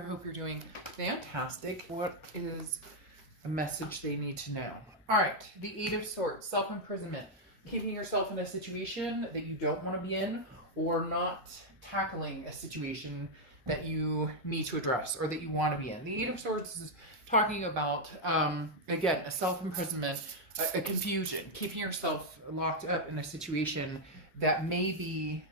I hope you're doing fantastic. What is a message they need to know? All right, the Eight of Swords, self-imprisonment, keeping yourself in a situation that you don't want to be in, or not tackling a situation that you need to address or that you want to be in. The Eight of Swords is talking about, again, a self-imprisonment, a confusion, keeping yourself locked up in a situation that maybe,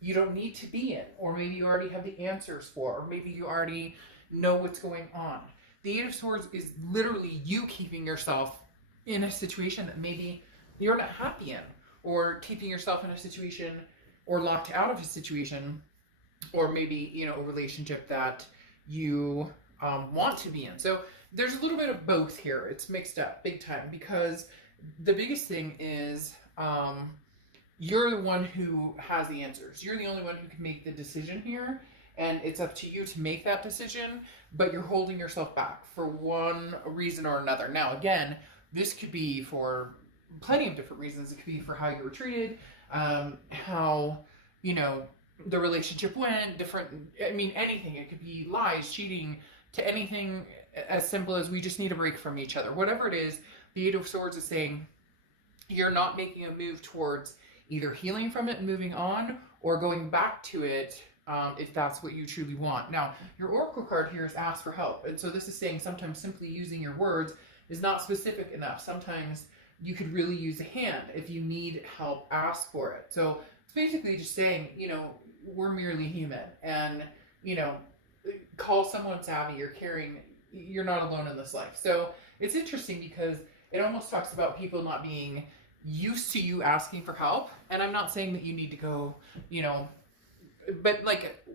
you don't need to be in, or maybe you already have the answers for, or maybe you already know what's going on. The Eight of Swords is literally you keeping yourself in a situation that maybe you're not happy in, or keeping yourself in a situation or locked out of a situation, or maybe, a relationship that you want to be in. So there's a little bit of both here. It's mixed up big time, because the biggest thing is you're the one who has the answers. You're the only one who can make the decision here, and it's up to you to make that decision, but you're holding yourself back for one reason or another. Now, again, this could be for plenty of different reasons. It could be for how you were treated, how, the relationship went, anything. It could be lies, cheating, to anything as simple as we just need a break from each other. Whatever it is, the Eight of Swords is saying you're not making a move towards either healing from it and moving on, or going back to it if that's what you truly want. Now, your Oracle card here is ask for help. And so this is saying sometimes simply using your words is not specific enough. Sometimes you could really use a hand. If you need help, ask for it. So it's basically just saying, we're merely human, and, call someone savvy or caring. You're not alone in this life. So it's interesting because it almost talks about people not being used to you asking for help. And I'm not saying that you need to go, but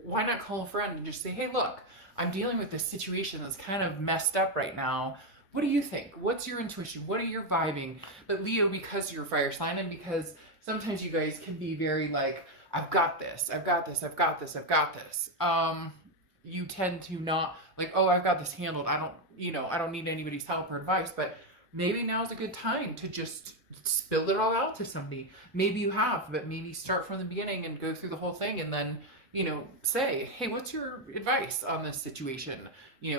why not call a friend and just say, hey, look, I'm dealing with this situation that's kind of messed up right now. What do you think? What's your intuition? What are you vibing? But Leo, because you're a fire sign, and because sometimes you guys can be very I've got this, I've got this, I've got this, I've got this. You tend to not I've got this handled. I don't need anybody's help or advice, but maybe now's a good time to just spill it all out to somebody. Maybe you have, but maybe start from the beginning and go through the whole thing, and then, say, hey, what's your advice on this situation?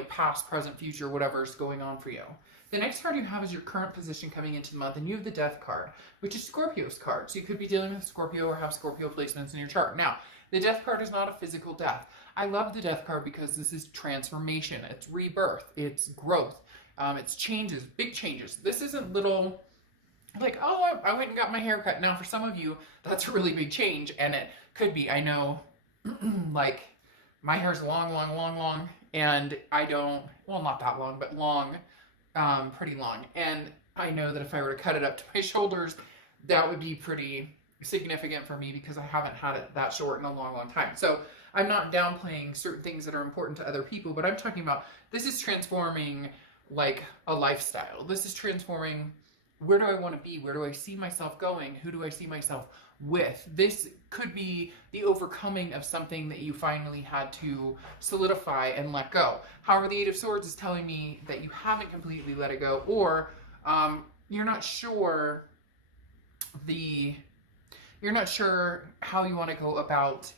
Past, present, future, whatever's going on for you. The next card you have is your current position coming into the month, and you have the Death card, which is Scorpio's card. So you could be dealing with Scorpio or have Scorpio placements in your chart. Now, the Death card is not a physical death. I love the Death card because this is transformation. It's rebirth. It's growth. It's changes, big changes. This isn't little, I went and got my hair cut. Now, for some of you, that's a really big change, and it could be. I know, my hair's long, and I don't, not that long, but long, pretty long. And I know that if I were to cut it up to my shoulders, that would be pretty significant for me, because I haven't had it that short in a long time. So I'm not downplaying certain things that are important to other people, but I'm talking about, this is transforming a lifestyle. This is transforming, where do I want to be? Where do I see myself going? Who do I see myself with? This could be the overcoming of something that you finally had to solidify and let go. However, the Eight of Swords is telling me that you haven't completely let it go, or you're not sure how you want to go about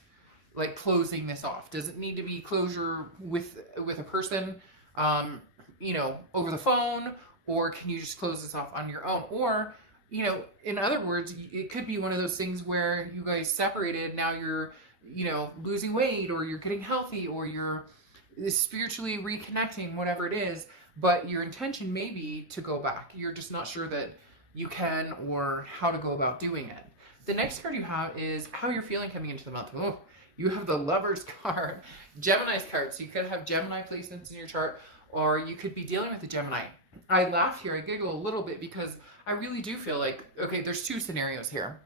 closing this off. Does it need to be closure with a person, over the phone, or can you just close this off on your own? Or, in other words, it could be one of those things where you guys separated, now you're, losing weight, or you're getting healthy, or you're spiritually reconnecting, whatever it is, but your intention may be to go back. You're just not sure that you can, or how to go about doing it. The next card you have is how you're feeling coming into the month. Oh, you have the Lover's card, Gemini's card. So you could have Gemini placements in your chart, or you could be dealing with a Gemini. I laugh here, I giggle a little bit, because I really do feel okay, there's two scenarios here.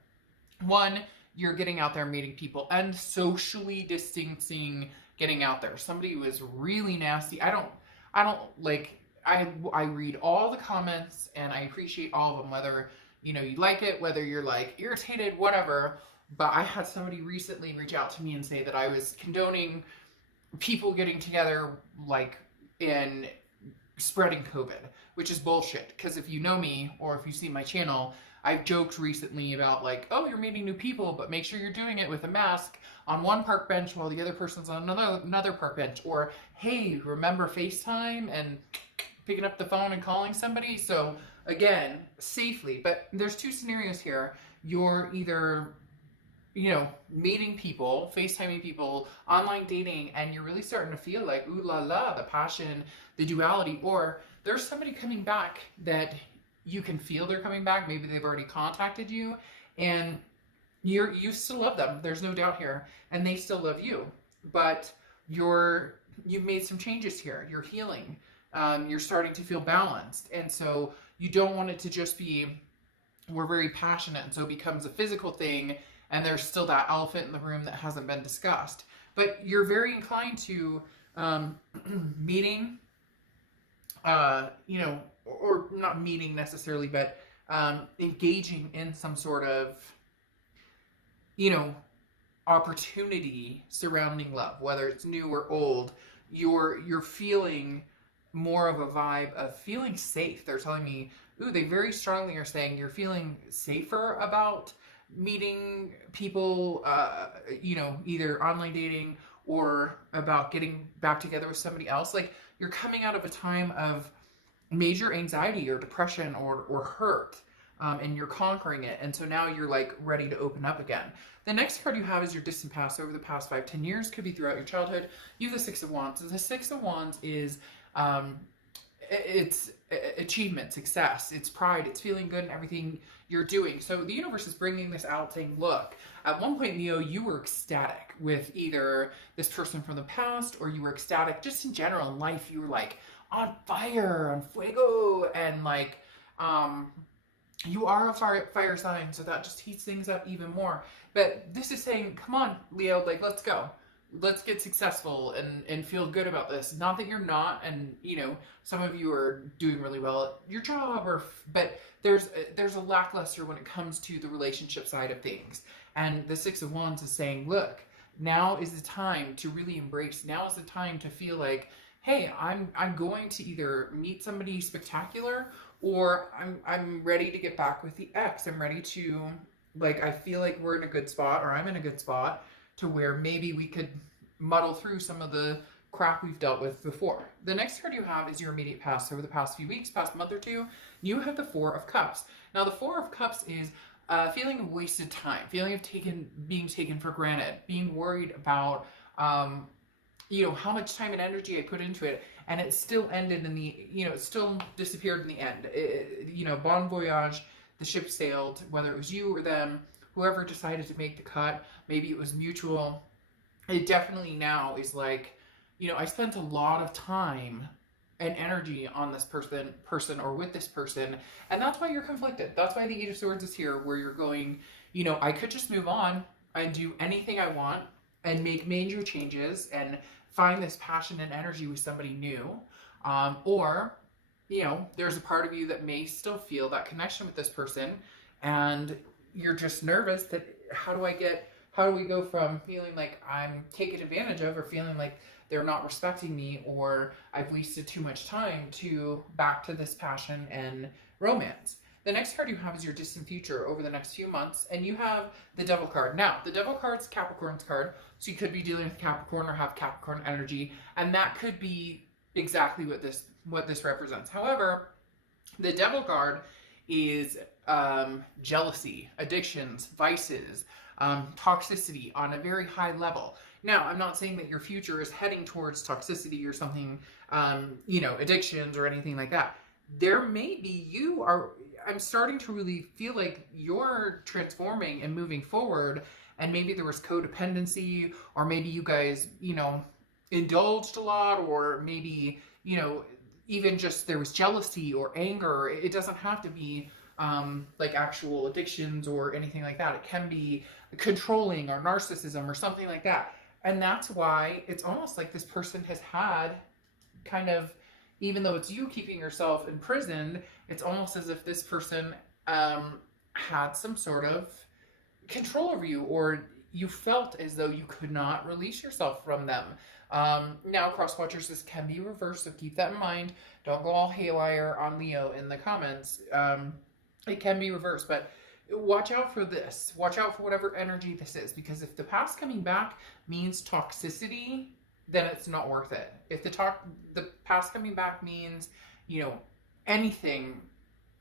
One, you're getting out there, meeting people, and socially distancing, getting out there. Somebody was really nasty. I read all the comments, and I appreciate all of them, whether, you like it, whether you're irritated, whatever. But I had somebody recently reach out to me and say that I was condoning people getting together, in spreading COVID, which is bullshit. Because if you know me, or if you see my channel, I've joked recently about like, oh, you're meeting new people, but make sure you're doing it with a mask on one park bench while the other person's on another park bench. Or, hey, remember FaceTime and picking up the phone and calling somebody? So again, safely. But there's two scenarios here. You're either, you know, meeting people, FaceTiming people, online dating, and you're really starting to feel like, ooh la la, the passion, the duality, or there's somebody coming back that you can feel they're coming back. Maybe they've already contacted you, and you still love them. There's no doubt here, and they still love you. But you've made some changes here. You're healing. You're starting to feel balanced, and so you don't want it to just be, we're very passionate, and so it becomes a physical thing, and there's still that elephant in the room that hasn't been discussed. But you're very inclined to meeting, you know, or not meeting necessarily, but engaging in some sort of, you know, opportunity surrounding love, whether it's new or old. You're feeling more of a vibe of feeling safe. They're telling me, ooh, they very strongly are saying you're feeling safer about meeting people, you know, either online dating or about getting back together with somebody else. Like, you're coming out of a time of major anxiety or depression or hurt, and you're conquering it. And so now you're like ready to open up again. The next card you have is your distant past over the past 5-10 years. Could be throughout your childhood. You have the Six of Wands. The Six of Wands is it's achievement, success, it's pride, it's feeling good in everything you're doing. So the universe is bringing this out saying, look, at one point, Leo, you were ecstatic with either this person from the past, or you were ecstatic just in general in life. You were like on fire, on fuego, and like, you are a fire sign, so that just heats things up even more. But this is saying, come on, Leo, like, let's go. Let's get successful and feel good about this. Not that you're not, and you know, some of you are doing really well at your job, but there's a lackluster when it comes to the relationship side of things. And the Six of Wands is saying, look, now is the time to really embrace. Now is the time to feel like, hey, I'm going to either meet somebody spectacular, or I'm ready to get back with the ex. I'm ready to, like, I feel like we're in a good spot, or I'm in a good spot to where maybe we could muddle through some of the crap we've dealt with before. The next card you have is your immediate past. Over the past few weeks, past month or two, you have the Four of Cups. Now, the Four of Cups is a feeling of wasted time, feeling of being taken for granted, being worried about, you know, how much time and energy I put into it, and it still ended in the, you know, it still disappeared in the end. You know, bon voyage, the ship sailed, whether it was you or them, whoever decided to make the cut, maybe it was mutual. It definitely now is like, you know, I spent a lot of time and energy on this person or with this person, and that's why you're conflicted. That's why the Eight of Swords is here, where you're going, you know, I could just move on and do anything I want and make major changes and find this passion and energy with somebody new, or, you know, there's a part of you that may still feel that connection with this person, and you're just nervous that how do we go from feeling like I'm taken advantage of, or feeling like they're not respecting me, or I've wasted too much time, to back to this passion and romance. The next card you have is your distant future over the next few months, and you have the Devil card. Now, the Devil card's Capricorn's card, so you could be dealing with Capricorn or have Capricorn energy, and that could be exactly what this represents. However, the Devil card is jealousy, addictions, vices, toxicity on a very high level. Now, I'm not saying that your future is heading towards toxicity or something, you know, addictions or anything like that. There may be, I'm starting to really feel like you're transforming and moving forward, and maybe there was codependency, or maybe you guys, you know, indulged a lot, or maybe, you know, even just there was jealousy or anger. It doesn't have to be like actual addictions or anything like that. It can be controlling or narcissism or something like that. And that's why it's almost like this person has had kind of, even though it's you keeping yourself imprisoned, it's almost as if this person had some sort of control over you, or you felt as though you could not release yourself from them. Now, cross watchers, this can be reversed, so keep that in mind. Don't go all haywire on Leo in the comments. It can be reversed, but watch out for this. Watch out for whatever energy this is, because if the past coming back means toxicity, then it's not worth it. If the past coming back means, you know, anything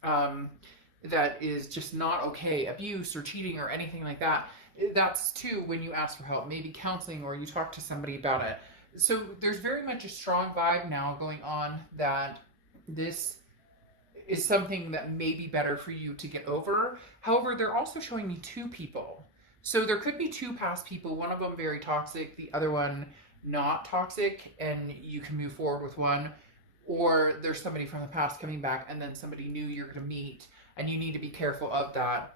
that is just not okay, abuse or cheating or anything like that, that's too when you ask for help, maybe counseling, or you talk to somebody about it. So there's very much a strong vibe now going on that this is something that may be better for you to get over. However, they're also showing me two people. So there could be two past people, one of them very toxic, the other one not toxic, and you can move forward with one. Or there's somebody from the past coming back, and then somebody new you're going to meet, and you need to be careful of that.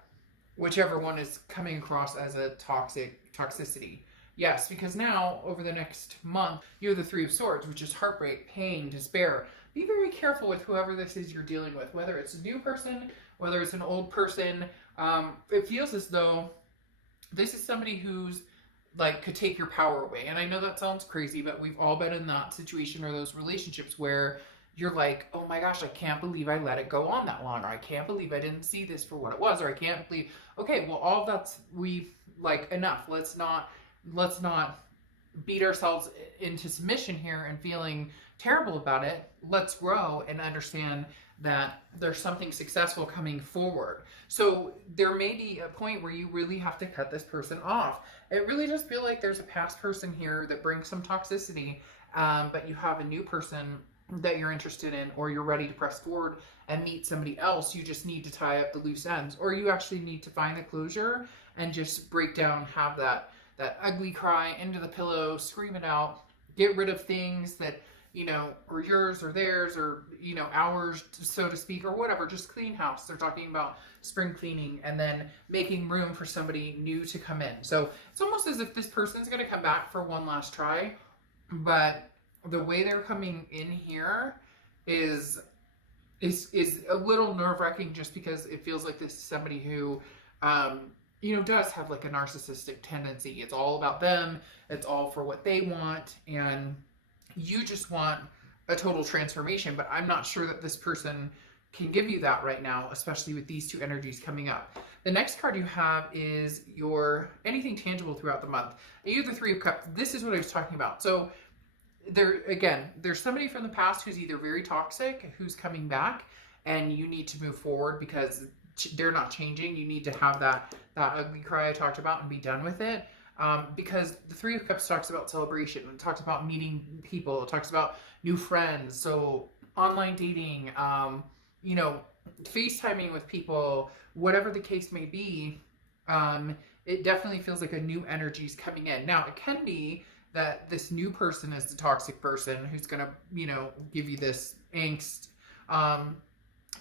Whichever one is coming across as a toxicity. Yes, because now, over the next month, you have the Three of Swords, which is heartbreak, pain, despair. Be very careful with whoever this is you're dealing with, whether it's a new person, whether it's an old person. It feels as though this is somebody who's like could take your power away. And I know that sounds crazy, but we've all been in that situation or those relationships where you're like, oh my gosh, I can't believe I let it go on that long, or I can't believe I didn't see this for what it was, or I can't believe, okay, well, all that's, we've like, enough. Let's not beat ourselves into submission here and feeling terrible about it. Let's grow and understand that there's something successful coming forward. So there may be a point where you really have to cut this person off. It really does feel like there's a past person here that brings some toxicity, but you have a new person that you're interested in, or you're ready to press forward and meet somebody else. You just need to tie up the loose ends, or you actually need to find the closure and just break down, have that ugly cry into the pillow, scream it out, get rid of things that, you know, are yours or theirs, or, you know, ours, so to speak, or whatever. Just clean house. They're talking about spring cleaning, and then making room for somebody new to come in. So it's almost as if this person's going to come back for one last try, but the way they're coming in here is a little nerve-wracking, just because it feels like this is somebody who, you know, does have like a narcissistic tendency. It's all about them. It's all for what they want. And you just want a total transformation. But I'm not sure that this person can give you that right now, especially with these two energies coming up. The next card you have is your anything tangible throughout the month. You have the Three of Cups. This is what I was talking about. So there's somebody from the past who's either very toxic, who's coming back, and you need to move forward because they're not changing. You need to have that ugly cry I talked about and be done with it. Because the Three of Cups talks about celebration. It talks about meeting people. It talks about new friends. So online dating, you know, FaceTiming with people, whatever the case may be. It definitely feels like a new energy is coming in. Now, it can be that this new person is the toxic person who's going to, you know, give you this angst.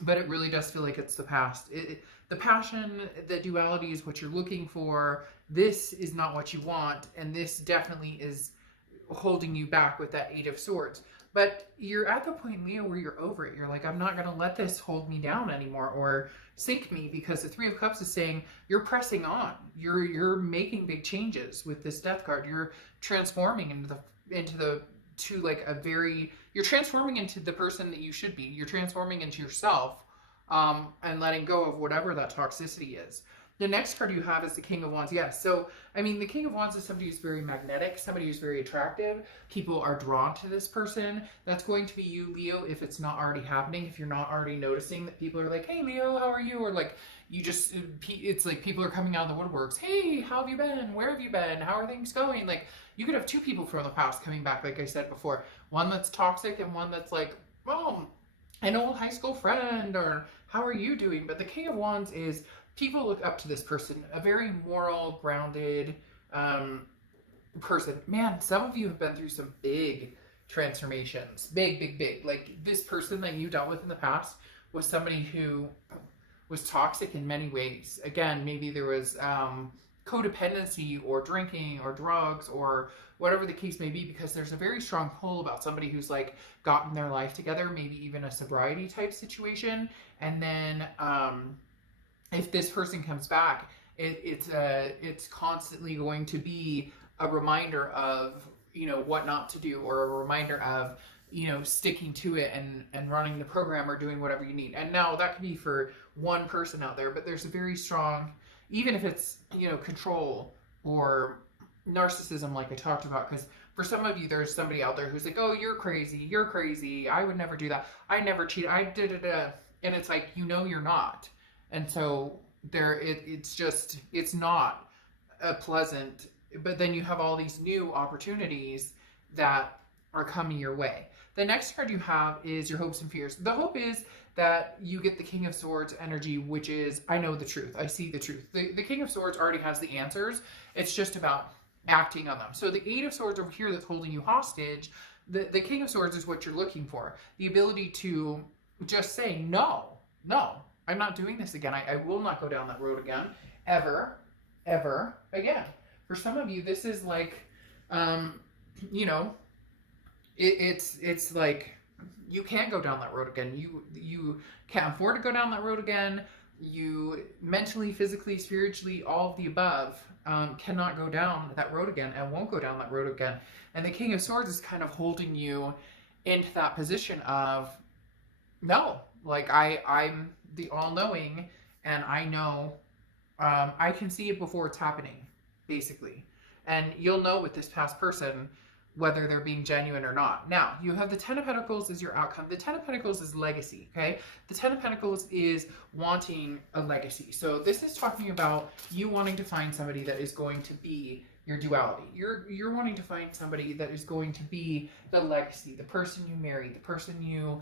But it really does feel like it's the past. The passion, the duality is what you're looking for. This is not what you want. And this definitely is holding you back with that Eight of Swords. But you're at the point, Leo, where you're over it. You're like, I'm not going to let this hold me down anymore or sink me, because the Three of Cups is saying you're pressing on. You're making big changes with this Death card. You're transforming you're transforming into the person that you should be. You're transforming into yourself, and letting go of whatever that toxicity is. The next card you have is the King of Wands. Yes. So, I mean, the King of Wands is somebody who's very magnetic, somebody who's very attractive. People are drawn to this person. That's going to be you, Leo, if it's not already happening. If you're not already noticing that people are like, hey, Leo, how are you? Or like, it's like people are coming out of the woodworks. Hey, how have you been? Where have you been? How are things going? Like, you could have two people from the past coming back, like I said before. One that's toxic and one that's like, well, an old high school friend, or how are you doing? But the King of Wands is people look up to this person, a very moral, grounded person. Man, some of you have been through some big transformations. Big. Like, this person that you dealt with in the past was somebody who was toxic in many ways. Again, maybe there was codependency or drinking or drugs or whatever the case may be, because there's a very strong pull about somebody who's like gotten their life together, maybe even a sobriety type situation. And then if this person comes back, it's constantly going to be a reminder of what not to do, or a reminder of, sticking to it and running the program or doing whatever you need. And now that could be for one person out there, but there's a very strong, even if it's, control or narcissism, like I talked about, because for some of you, there's somebody out there who's like, oh, you're crazy, I would never do that, I never cheat, I did it, and it's like, you're not. And so it's not a pleasant, but then you have all these new opportunities that are coming your way. The next card you have is your hopes and fears. The hope is that you get the King of Swords energy, which is, I know the truth, I see the truth. The King of Swords already has the answers. It's just about acting on them. So the Eight of Swords over here that's holding you hostage, the King of Swords is what you're looking for. The ability to just say, no, I'm not doing this again. I will not go down that road again, ever again. For some of you, this is like, it's like, you can't go down that road again. You can't afford to go down that road again. You mentally, physically, spiritually, all of the above, cannot go down that road again and won't go down that road again. And the King of Swords is kind of holding you into that position of, no, like I'm the all-knowing, and I know, I can see it before it's happening, basically. And you'll know with this past person whether they're being genuine or not. Now, you have the Ten of Pentacles as your outcome. The Ten of Pentacles is legacy, okay? The Ten of Pentacles is wanting a legacy. So this is talking about you wanting to find somebody that is going to be your duality. You're wanting to find somebody that is going to be the legacy, the person you marry, the person you,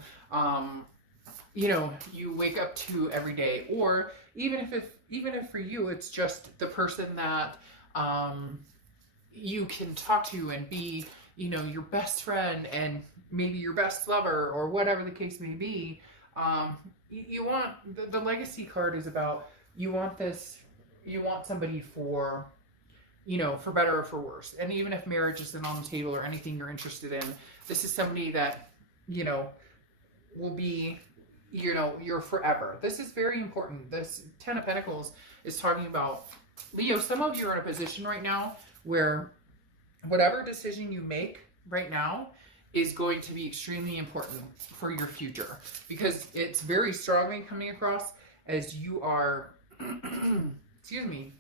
you wake up to every day. Or even if for you, it's just the person that, you can talk to and be, your best friend and maybe your best lover, or whatever the case may be. You want, the legacy card is about, you want somebody for, for better or for worse. And even if marriage isn't on the table or anything you're interested in, this is somebody that, will be, your forever. This is very important. This Ten of Pentacles is talking about, Leo, some of you are in a position right now where whatever decision you make right now is going to be extremely important for your future, because it's very strongly coming across as you are, excuse me,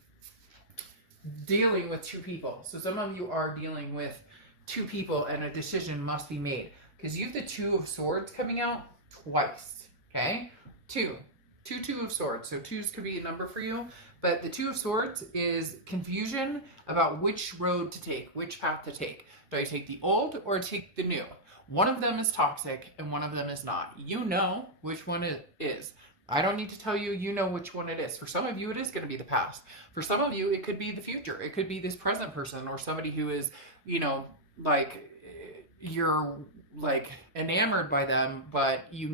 dealing with two people. So some of you are dealing with two people and a decision must be made, because you have the Two of Swords coming out twice, okay? Two of Swords. So twos could be a number for you. But the Two of Swords is confusion about which road to take, which path to take. Do I take the old or take the new? One of them is toxic and one of them is not. You know which one it is. I don't need to tell you, you know which one it is. For some of you, it is going to be the past. For some of you, it could be the future. It could be this present person, or somebody who is, like, you're like enamored by them, but in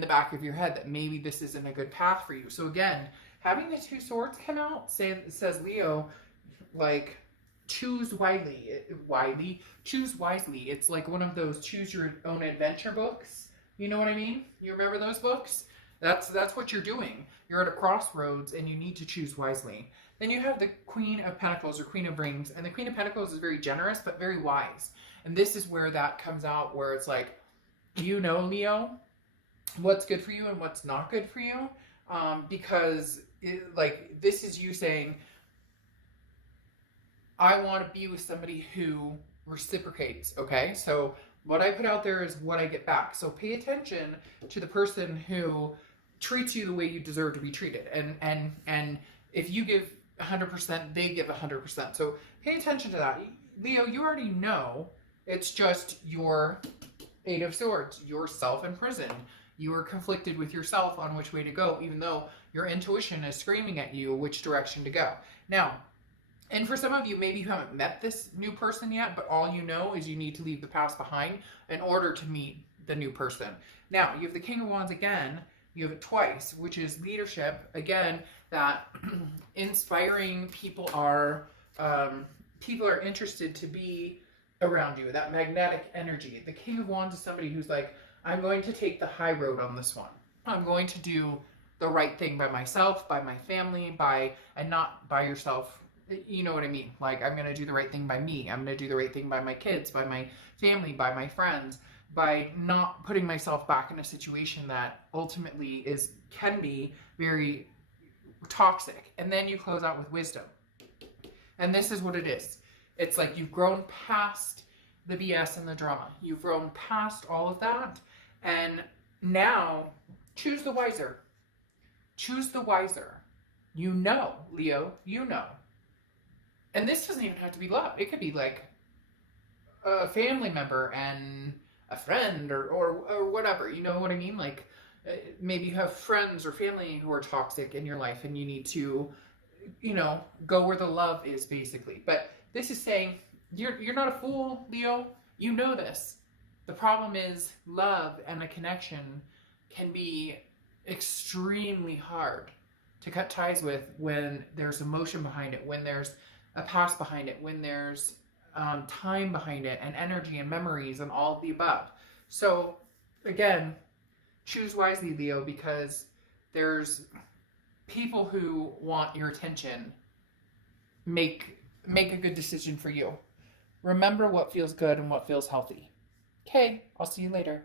the back of your head that maybe this isn't a good path for you. So again, having the Two Swords come out says, Leo, like, choose wisely. Choose wisely. It's like one of those choose your own adventure books. You know what I mean? You remember those books? That's what you're doing. You're at a crossroads and you need to choose wisely. Then you have the Queen of Pentacles, or Queen of Rings. And the Queen of Pentacles is very generous, but very wise. And this is where that comes out, where it's like, Leo, what's good for you and what's not good for you. Because this is you saying, I want to be with somebody who reciprocates, okay? So what I put out there is what I get back. So pay attention to the person who treats you the way you deserve to be treated. And if you give 100%, they give 100%. So pay attention to that. Leo, you already know it's just your Eight of Swords. You're self-imprisoned. You are conflicted with yourself on which way to go, even though your intuition is screaming at you which direction to go. Now, and for some of you, maybe you haven't met this new person yet, but all you know is you need to leave the past behind in order to meet the new person. Now, you have the King of Wands again. You have it twice, which is leadership. Again, that inspiring people are interested to be around you, that magnetic energy. The King of Wands is somebody who's like, I'm going to take the high road on this one. I'm going to do the right thing by myself, by my family, and not by yourself, you know what I mean? Like, I'm going to do the right thing by me. I'm going to do the right thing by my kids, by my family, by my friends, by not putting myself back in a situation that ultimately can be very toxic. And then you close out with wisdom. And this is what it is. It's like you've grown past the BS and the drama. You've grown past all of that. And now choose the wiser. Choose the wiser. You know, Leo, you know. And this doesn't even have to be love. It could be like a family member and a friend or whatever. You know what I mean? Like maybe you have friends or family who are toxic in your life and you need to, you know, go where the love is basically. But this is saying you're not a fool, Leo. You know this. The problem is love and a connection can be extremely hard to cut ties with when there's emotion behind it, when there's a past behind it, when there's time behind it, and energy and memories and all of the above. So again, choose wisely, Leo, because there's people who want your attention. Make a good decision for you. Remember what feels good and what feels healthy. Okay, I'll see you later.